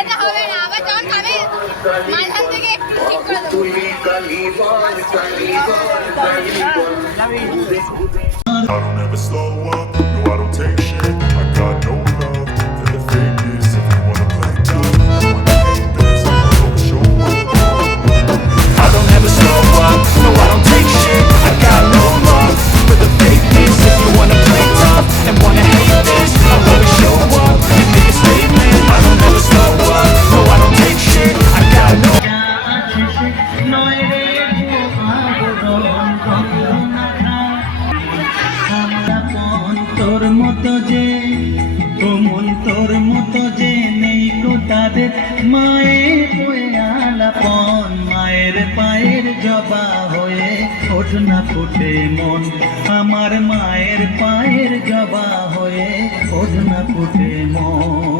এটা হবে না, আবার যখন খাবে মাঝখান থেকে একটু ঠিক করে দেবো। I don't ever slow up, no I don't take shit. I got no love for the fakeness. If you wanna play tough, you wanna hate this, I'll always show up. I don't ever slow up, no I don't take shit. I got no love for the fakeness. If you wanna play tough and wanna hate this, I'll always show up and make a statement. I don't ever slow up, no I don't take shit. I got no তোর মতো যে তোমন তোর মতো যে নেই তো তাদের মায়ের বয়ে আলাপন মায়ের পায়ের জবা হয়ে ওঠ না ফুটে মন আমার মায়ের পায়ের জবা হয়ে ওঠ না ফুটে মন।